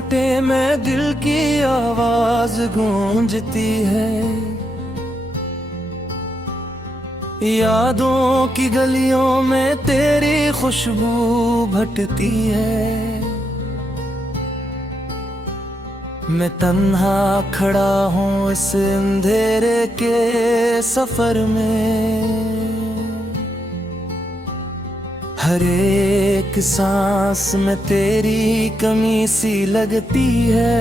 सन्नाटे में दिल की आवाज गूंजती है। यादों की गलियों में तेरी खुशबू भटती है। मैं तन्हा खड़ा हूँ इस अंधेरे के सफर में। हर एक सांस में तेरी कमी सी लगती है।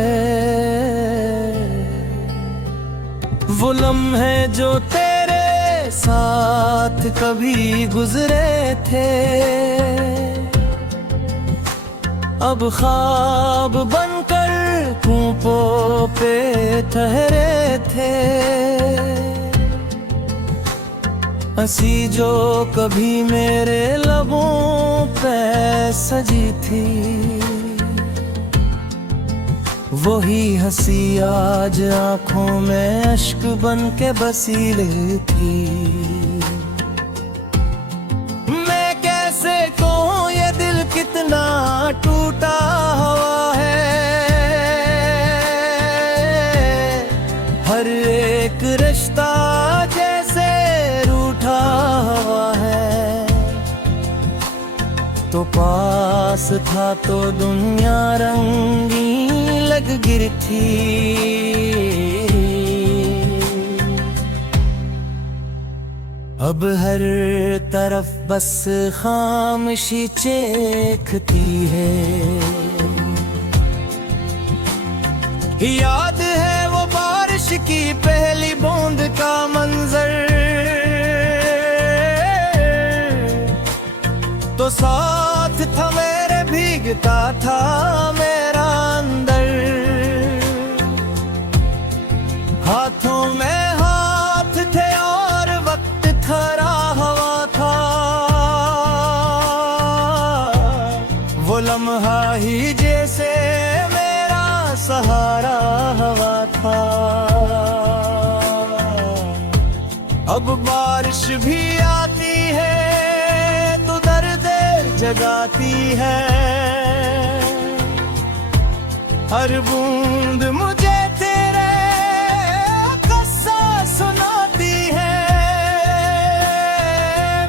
वो लम्हे जो तेरे साथ कभी गुजरे थे, अब ख्वाब बनकर कूपों पे ठहरे थे। हंसी जो कभी मेरे लबों पे सजी थी, वही हंसी आज आंखों में अश्क बन के बसी थी। मैं कैसे कहूँ ये दिल कितना टूटा हुआ है। हर एक रिश्ता जैसे रूठा हुआ है। तो पास था तो दुनिया रंगीन लग गिरी थी। अब हर तरफ बस खामोशी चेखती है। याद है वो बारिश की पहली बूंद का मंजर, तो साथ था मेरे भीगता था मेरा अंदर। हाथों में हाथ थे और वक्त खरा हुआ था। वो लम्हा ही जैसे मेरा सहारा हुआ था। अब बारिश भी आती है तो दर्द जगाती है। हर बूंद मुझे तेरे किस्सा सुनाती है।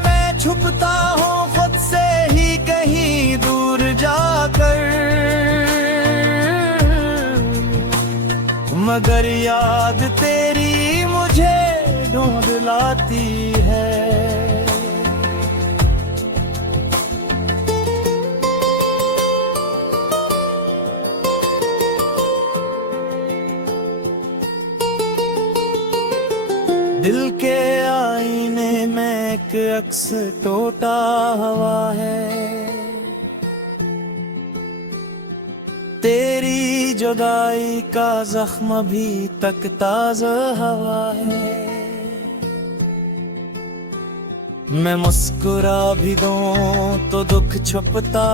मैं छुपता हूँ खुद से ही कहीं दूर जाकर, मगर याद तेरी मुझे ढूंढ लाती है। दिल के आईने में एक अक्स टूटा हुआ है। तेरी जुदाई का जख्म अभी तक ताजा हुआ है। मैं मुस्कुरा भी दूं तो दुख छुपता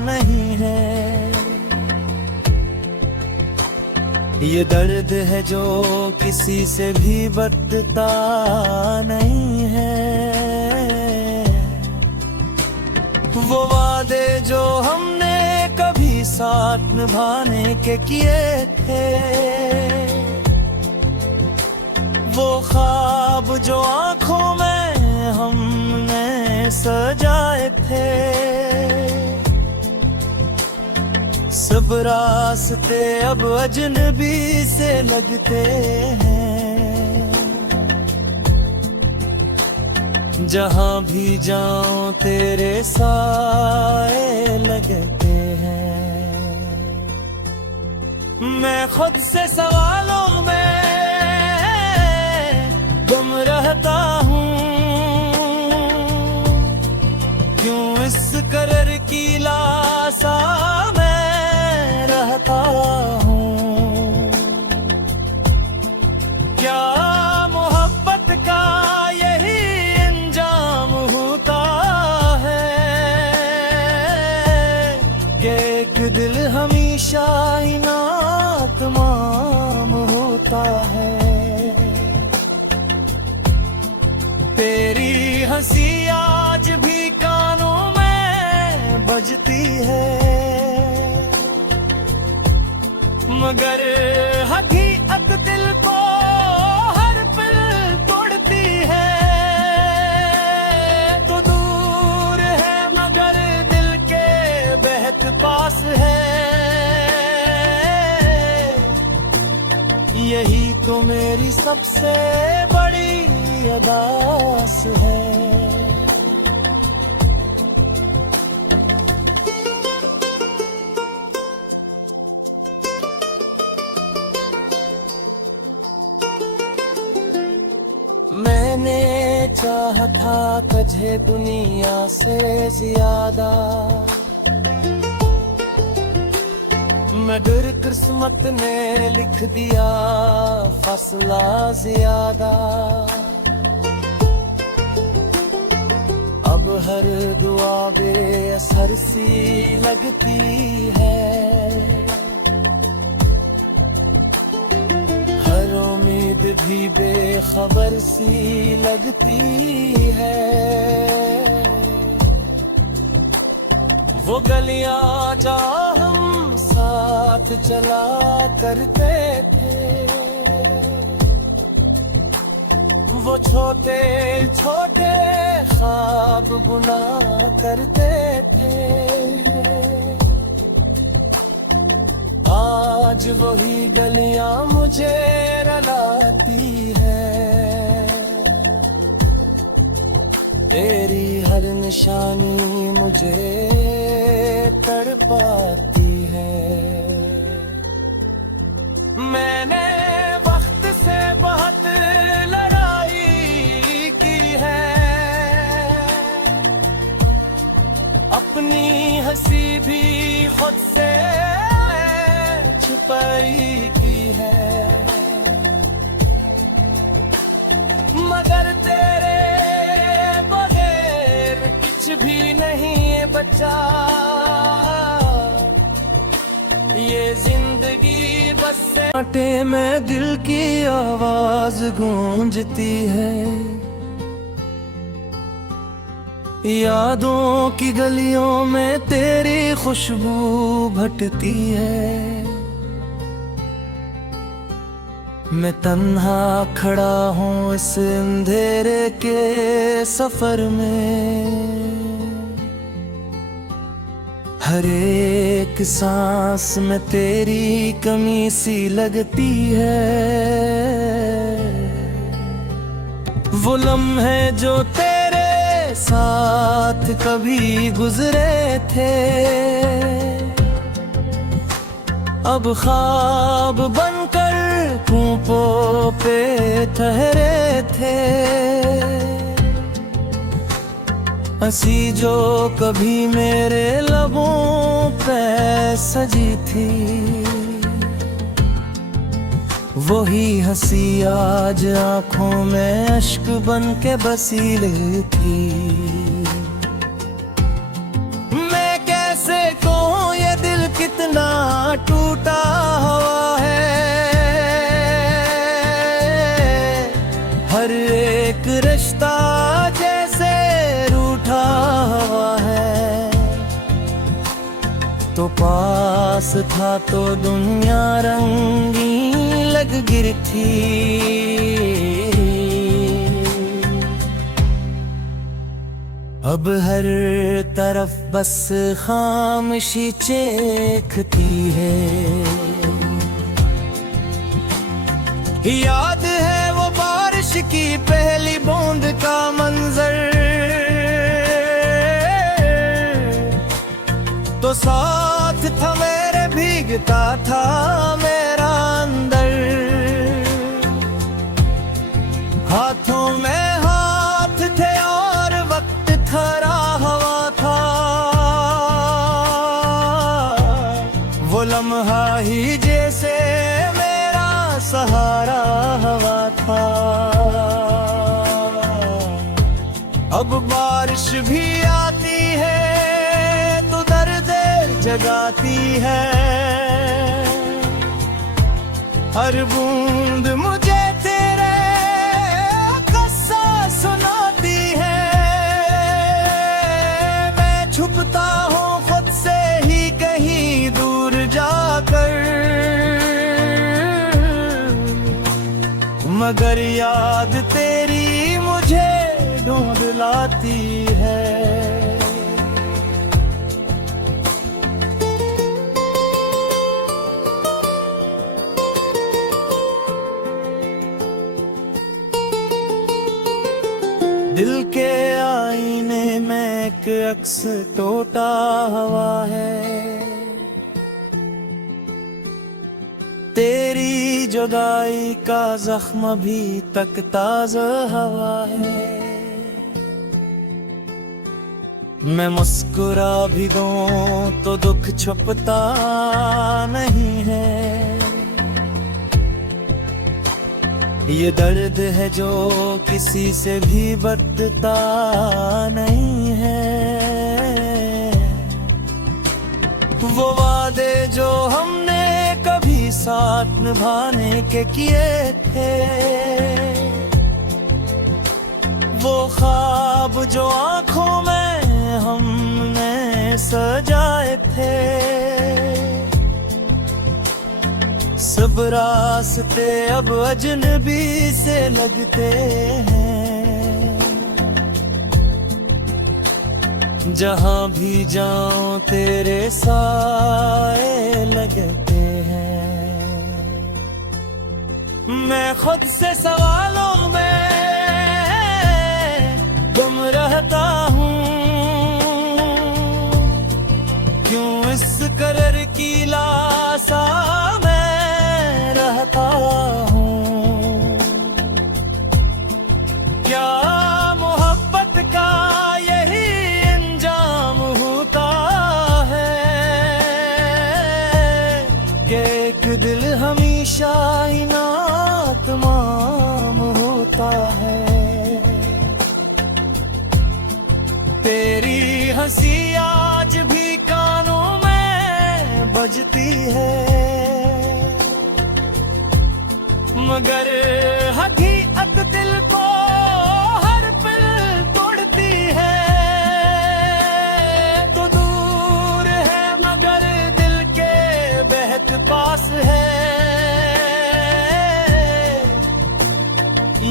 नहीं है। ये दर्द है जो किसी से भी बदता नहीं है। वो वादे जो हमने कभी साथ निभाने के किए थे, वो ख्वाब जो आंखों में हमने सजाए थे, सब रास्ते अब अजनबी से लगते हैं। जहां भी जाऊं तेरे साए लगते हैं। मैं खुद से सवालों में गुम रहता हूँ। क्यों इस कदर की लाशा रहता हूँ। क्या मोहब्बत का यही अंजाम होता है कि एक दिल हमेशा ही नातमाम होता है। तेरी हंसी आज भी कानों में बजती है। मगर हकीकत दिल को हर पल तोड़ती है। तो दूर है मगर दिल के बेहद पास है। यही तो मेरी सबसे बड़ी अदास है। मैंने चाहा था तुझे दुनिया से ज्यादा, मगर किस्मत ने लिख दिया फासला ज्यादा। अब हर दुआ बेअसर सी लगती है। हर उम्मीद भी बेखबर सी लगती है। वो गलियां जहाँ हम साथ चला करते थे, वो छोटे छोटे ख्वाब बुना करते थे। आज वही गलियां मुझे रुलाती है। तेरी हर निशानी मुझे तड़पाती है। मैंने वक्त से बहुत लड़ाई की है, अपनी हंसी भी खुद से छुपाई की है। मगर तेरे बगैर कुछ भी नहीं बचा। ये जिंदगी बस कांटे में दिल की आवाज गूंजती है। यादों की गलियों में तेरी खुशबू भटती है। मैं तन्हा खड़ा हूँ इस अंधेरे के सफर में। हर एक सांस में तेरी कमी सी लगती है। वो लम्हे जो तेरे साथ कभी गुजरे थे, अब ख्वाब बनकर कूपों पे ठहरे थे। हंसी जो कभी मेरे लबों पे सजी थी, वही हंसी आज आंखों में अश्क बन के बसी थी। मैं कैसे कहूँ ये दिल कितना टूटा हुआ है। हर एक रिश्ता जैसे रूठा हुआ है। तो पास था तो दुनिया रंगीन लग गिर थी। अब हर तरफ बस खामोशी चेखती है। याद है वो बारिश की पहली बूंद का मंजर, तो साथ था मेरे भीगता था मेरा अंदर। हाथों में हाथ थे और वक्त ठहरा हुआ था। वो लम्हा ही जैसे मेरा सहारा हुआ था। अब बारिश भी आती है तो दर्द जगाती है। हर बूंद मुझे तेरे किस्सा सुनाती है। मैं छुपता हूँ खुद से ही कहीं दूर जाकर। मगर याद तेरी मुझे ढूंढ लाती है। दिल के आईने में एक अक्स टूटा हुआ है, तेरी जुदाई का जख्म अभी तक ताज़ा हवा है। मैं मुस्कुरा भी दूं तो दुख छुपता नहीं है। ये दर्द है जो किसी से भी बदता नहीं है। वो वादे जो हमने कभी साथ निभाने के किए थे, वो ख्वाब जो आंखों में हमने सजाए थे, सब रास्ते अब अजनबी से लगते हैं। जहां भी जाऊं तेरे साए लगते हैं। मैं खुद से सवालों में गुम रहता हूँ, क्यों इस कदर की लाशा में रहता हूँ। क्या मोहब्बत का यही अंजाम होता है कि एक दिल हमेशा ही नातमाम होता है। तेरी हंसी आज भी कानों में बजती है, मगर हकीकत दिल को हर पल तोड़ती है। तो दूर है मगर दिल के बेहद पास है,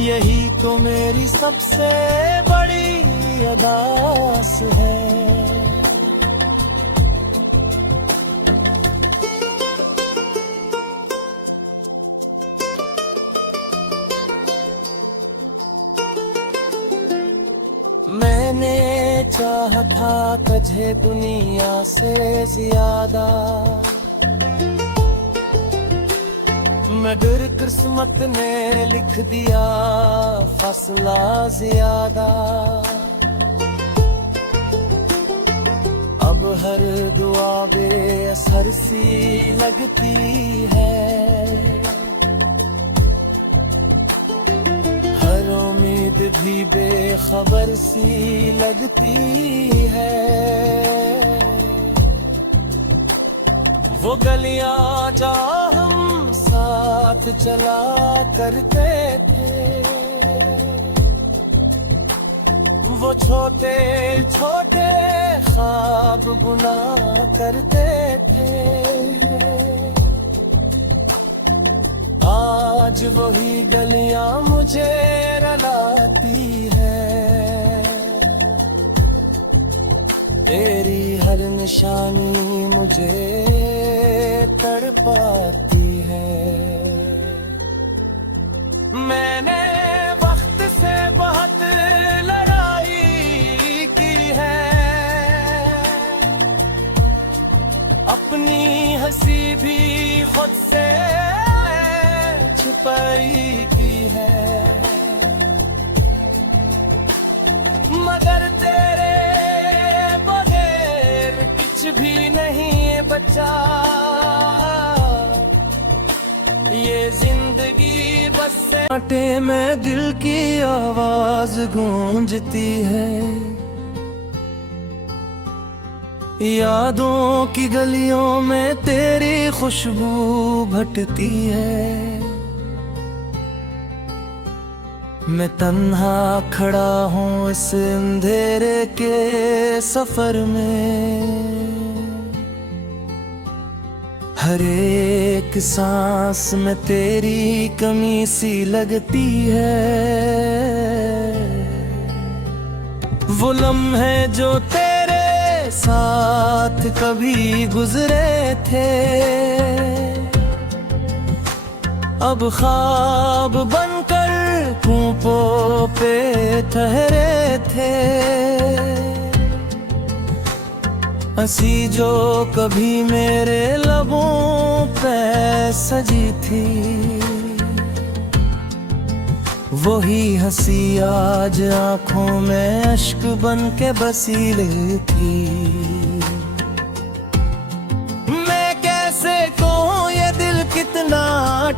यही तो मेरी सबसे बड़ी अदास है। मैंने चाहा था तुझे दुनिया से ज्यादा, मगर किस्मत ने लिख दिया फासला ज्यादा। अब हर दुआ बेअसर सी लगती है, हर उम्मीद भी बेखबर सी लगती है। वो गलियां जहाँ हम साथ चला करते थे, वो छोटे छोटे ख्वाब बुना करते थे। आज वही गलियां मुझे रुलाती है, तेरी हर निशानी मुझे तड़पाती है। मैंने वक्त से बहुत लड़ाई की है, अपनी हंसी भी खुद से छुपाई की है, मगर तेरे बगैर कुछ भी नहीं बचा। ये जिंदगी बस कांटे में दिल की आवाज गूंजती है, यादों की गलियों में तेरी खुशबू भटती है। मैं तन्हा खड़ा हूँ इस अंधेरे के सफर में, हर एक सांस में तेरी कमी सी लगती है। वो लम्हे जो तेरे साथ कभी गुजरे थे, अब ख्वाब बनकर कूपों पे ठहरे थे। हंसी जो कभी मेरे लबों पे सजी थी, वही हंसी आज आंखों में अश्क बन के बसी थी। मैं कैसे कहूँ ये दिल कितना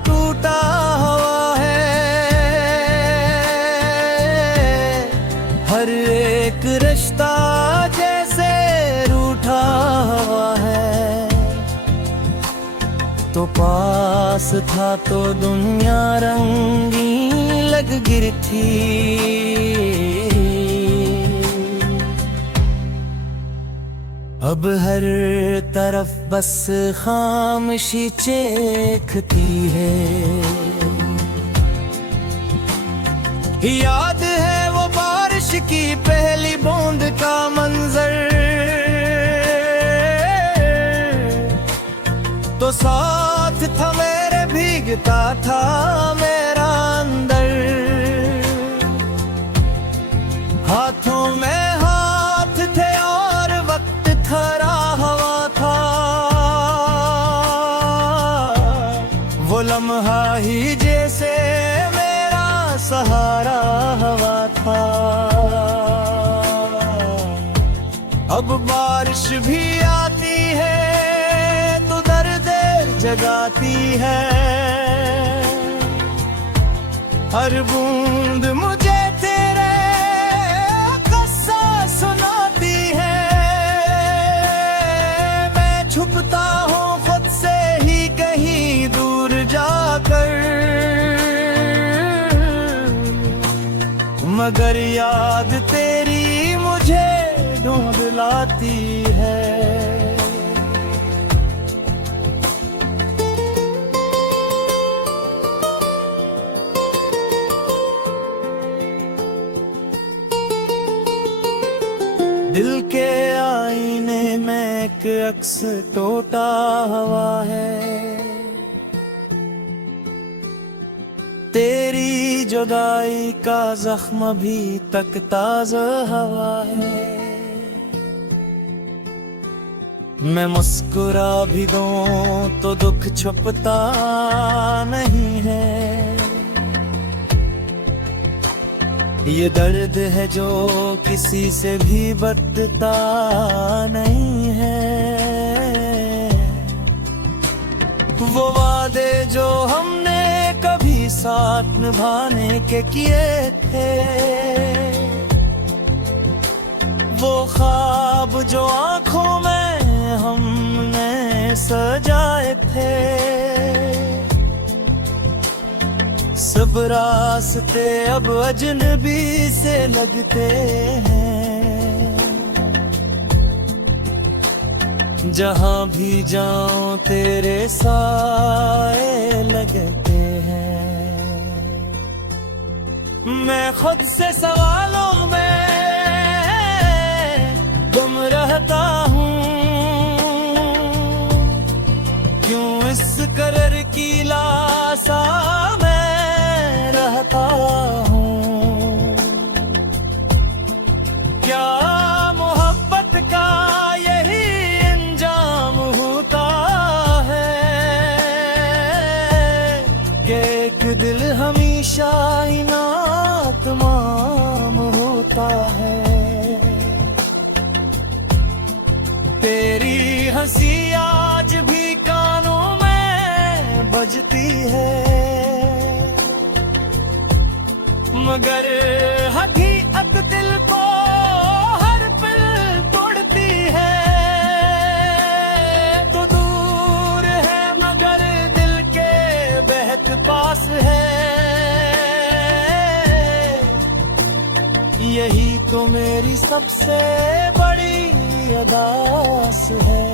टूटा हुआ है। हर एक रिश्ता जैसे रूठा हुआ है। तो पास था तो दुनिया रंगीन लग गिरी थी। अब हर तरफ बस खामोशी चेखती है। याद है वो बारिश की पहली बूंद का मंजर, तो साथ था मेरे भीगता था मेरा अंदर। हाथों में हाथ थे और वक्त थरा हुआ था। वो लम्हा ही जैसे मेरा सहारा हुआ था। अब बारिश भी आती है तो दर्द जगाती है। हर बूंद मुझे तेरे किस्सा सुनाती है। मैं छुपता हूँ खुद से ही कहीं दूर जाकर, मगर याद तेरी मुझे ढूंढ लाती है। दिल के आईने में एक अक्स टूटा हुआ है। तेरी जुदाई का जख्म भी तक ताज़ा हुआ है। मैं मुस्कुरा भी दूं तो दुख छुपता नहीं है। ये दर्द है जो किसी से भी बटता नहीं है। वो वादे जो हमने कभी साथ निभाने के किए थे, वो ख्वाब जो आंखों में हमने सजाए थे, सब रास्ते अब अजनबी से लगते हैं। जहां भी जाऊं तेरे साए लगते हैं। मैं खुद से सवालों में गुम रहता हूँ। क्यों इस कदर की लाशा मैं रहता हूँ। क्या मोहब्बत का यही अंजाम होता है कि एक दिल हमेशा ही नातमाम होता है। तेरी हंसी आज भी कानों में बजती है, मगर हकीकत दिल को हर पल तोड़ती है। तो दूर है मगर दिल के बेहद पास है। यही तो मेरी सबसे बड़ी अदास है।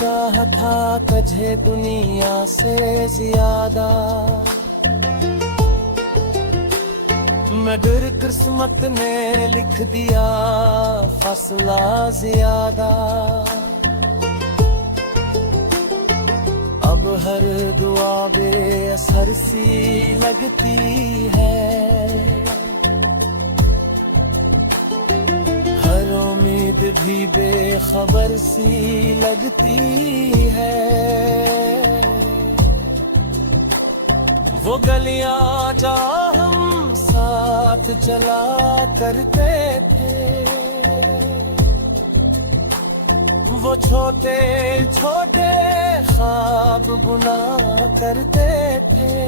चाहा था तुझे दुनिया से ज्यादा, मगर किस्मत ने लिख दिया फासला ज्यादा। अब हर दुआ बेअसर सी लगती है, हर उम्मीद भी बेखबर सी लगती है। वो गलियां जहाँ हम साथ चला करते थे, वो छोटे छोटे ख्वाब बुना करते थे।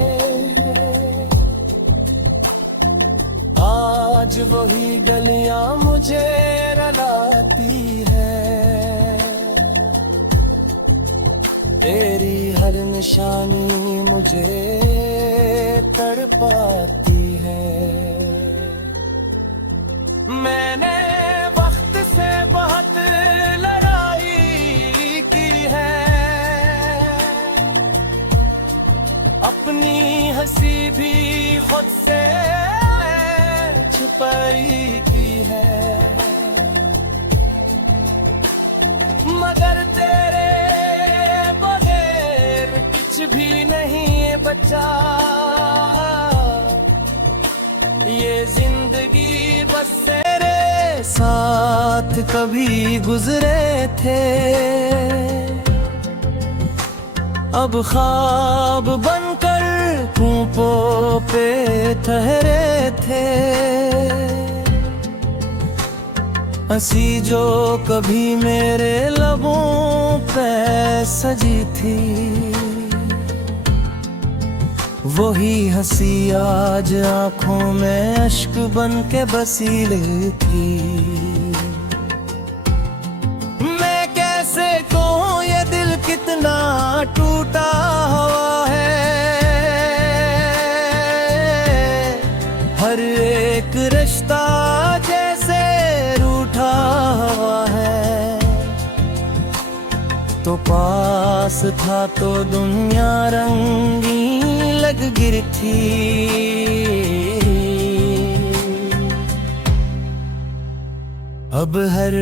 आज वही गलियां मुझे रुलाती है, तेरी हर निशानी मुझे तड़पाती है। मैंने वक्त से बहुत लड़ाई की है, अपनी हंसी भी खुद से छुपाई की है, मगर तेरे बगैर कुछ भी नहीं बचा। ये जिंदगी बस तेरे साथ कभी गुजरे थे, अब ख्वाब बनकर कूपों पे ठहरे थे। हंसी जो कभी मेरे लबों पे सजी थी, वही हंसी आज आंखों में अश्क बन के बसी थी। मैं कैसे कहूँ ये दिल कितना टूटा हुआ है, हर एक रिश्ता जैसे रूठा हुआ है। तो पास था तो दुनिया रंगीन लग गिर थी, अब हर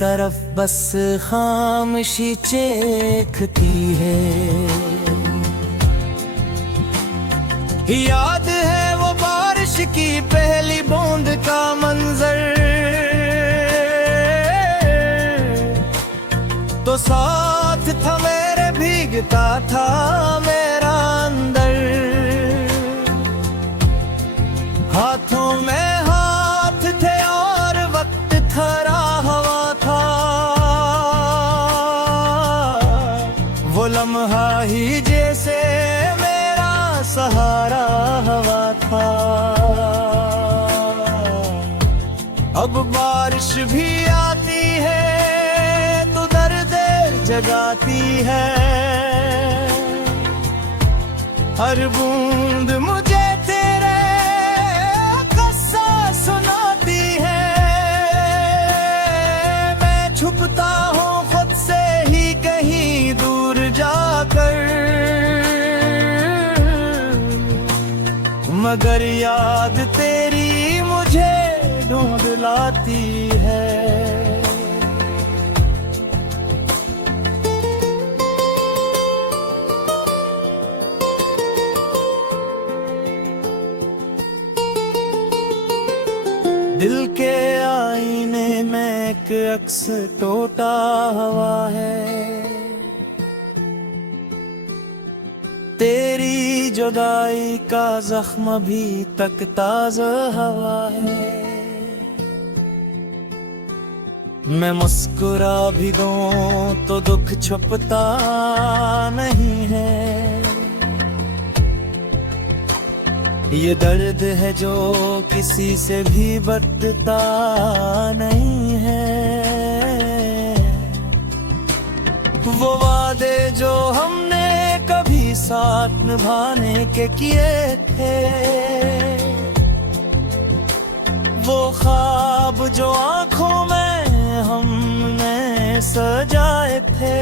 तरफ बस खामोशी चेखती है। याद है वो बारिश की पहली बूंद का मंजर, तो साथ था मेरे भीगता था मेरा अंदर। हाथों में हाथ थे और वक्त थरा हुआ था, वो लम्हा ही जैसे मेरा सहारा हुआ था। अब बारिश भी आती है तो दर्द जगाती है, हर बूंद मुझे तेरे किस्सा सुनाती है। मैं छुपता हूँ खुद से ही कहीं दूर जाकर, मगर याद तेरी मुझे ढूंढ लाती है। दिल के आईने में एक अक्स टूटा हुआ है, तेरी जुदाई का जख्म अभी तक ताज़ा हवा है। मैं मुस्कुरा भी दूं तो दुख छुपता नहीं है, ये दर्द है जो किसी से भी बदता नहीं है। वो वादे जो हमने कभी साथ निभाने के किए थे, वो ख्वाब जो आंखों में हमने सजाए थे।